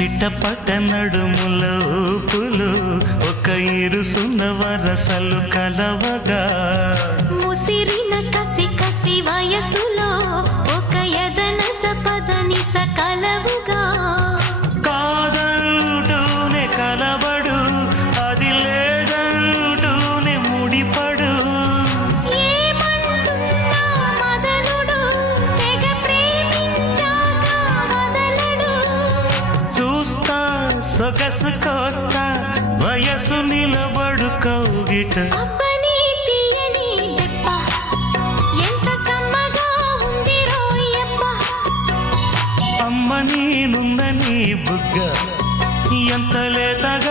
చిట్టపట్ట నడుముల ఊపులు ఒక ఇరుసున్న వరసలు కలవగా ముసిరిన కసి కసి వయసులో ఒక యదన సపదని సకలవుగా కాదంటూనే కలబడు అది లేదంటూనే ముడిపడు ఏమంటున్నా మదనుడు తెగ ప్రేమించాక వదలడు చూస్తా సొగసు కోస్తా వయసు నిలబడు కౌగిట అబ్బని తీయని దెబ్బ ఎంత కమ్మగా ఉంది రోయప్ప అమ్మ నేనున్న నీ బుగ్గ ఎంత లేతగా